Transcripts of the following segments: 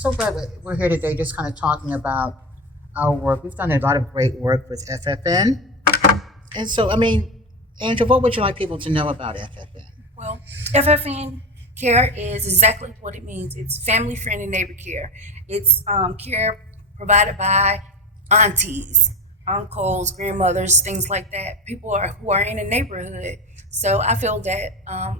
so glad that we're here today just kind of talking about our work. We've done a lot of great work with FFN. And so, Angela, what would you like people to know about FFN? Well, FFN care is exactly what it means. It's family, friend, and neighbor care. It's care provided by aunties, uncles, grandmothers, things like that. Who are in the neighborhood. So I feel that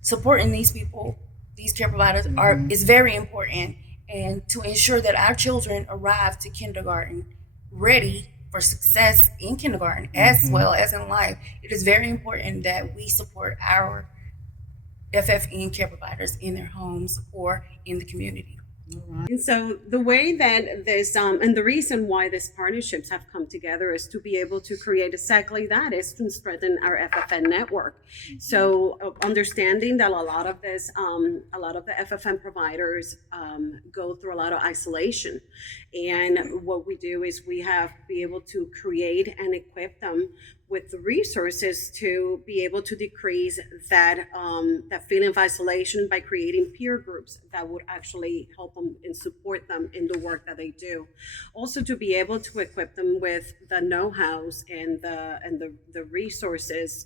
supporting these people, these care providers, are is very important, and to ensure that our children arrive to kindergarten ready for success in kindergarten as well as in life. It is very important that we support our FFN care providers in their homes or in the community. And so the way that this, and the reason why these partnerships have come together is to be able to create exactly that, is to strengthen our FFN network. So understanding that a lot of the FFN providers go through a lot of isolation. And what we do is we have to be able to create and equip them with the resources to be able to decrease that feeling of isolation by creating peer groups that would actually help them and support them in the work that they do. Also, to be able to equip them with the know-hows and the resources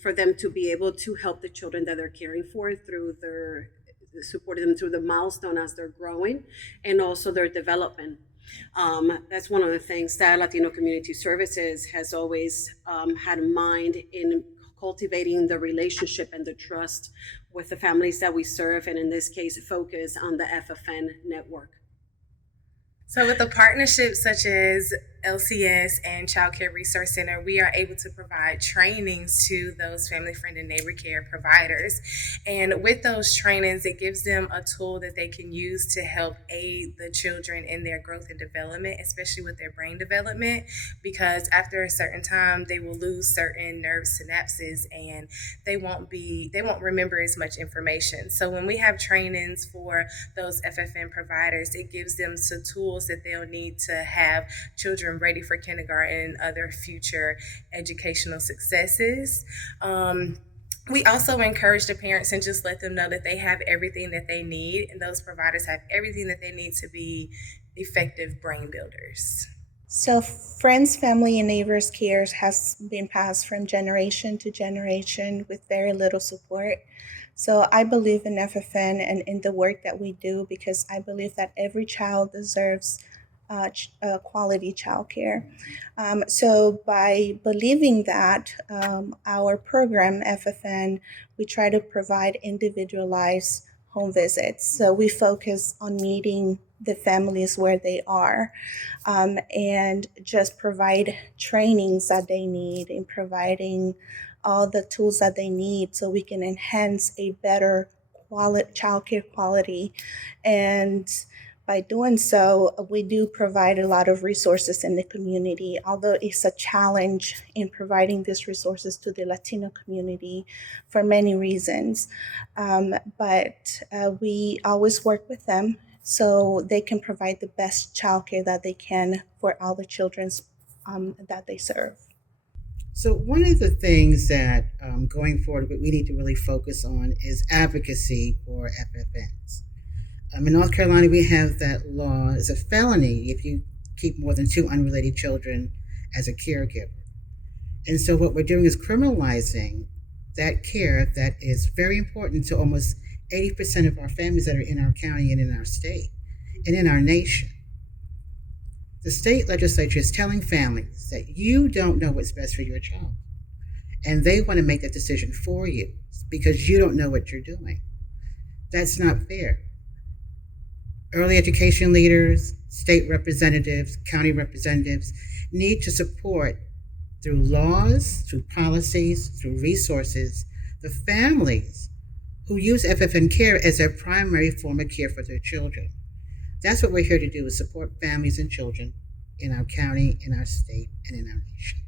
for them to be able to help the children that they're caring for through supporting them through the milestone as they're growing and also their development. That's one of the things that Latino Community Services has always had in mind in cultivating the relationship and the trust with the families that we serve, and in this case, focus on the FFN network. So with a partnership such as LCS and Child Care Resource Center, we are able to provide trainings to those family, friend, and neighbor care providers. And with those trainings, it gives them a tool that they can use to help aid the children in their growth and development, especially with their brain development, because after a certain time, they will lose certain nerve synapses and they won't remember as much information. So when we have trainings for those FFN providers, it gives them some tools that they'll need to have children ready for kindergarten and other future educational successes. We also encourage the parents and just let them know that they have everything that they need, and those providers have everything that they need to be effective brain builders. So Friends, Family, and Neighbors Cares has been passed from generation to generation with very little support. So I believe in FFN and in the work that we do because I believe that every child deserves quality childcare. So by believing that, our program, FFN, we try to provide individualized home visits. So we focus on meeting the families where they are, and just provide trainings that they need and providing all the tools that they need so we can enhance a better childcare quality. And by doing so, we do provide a lot of resources in the community, although it's a challenge in providing these resources to the Latino community for many reasons. But we always work with them so they can provide the best childcare that they can for all the children that they serve. So one of the things that going forward we need to really focus on is advocacy for FFNs. In North Carolina, we have that law. It's a felony if you keep more than 2 unrelated children as a caregiver. And so what we're doing is criminalizing that care that is very important to almost 80% of our families that are in our county and in our state and in our nation. The state legislature is telling families that you don't know what's best for your child, and they want to make that decision for you because you don't know what you're doing. That's not fair. Early education leaders, state representatives, county representatives need to support through laws, through policies, through resources, the families who use FFN care as their primary form of care for their children. That's what we're here to do, is support families and children in our county, in our state, and in our nation.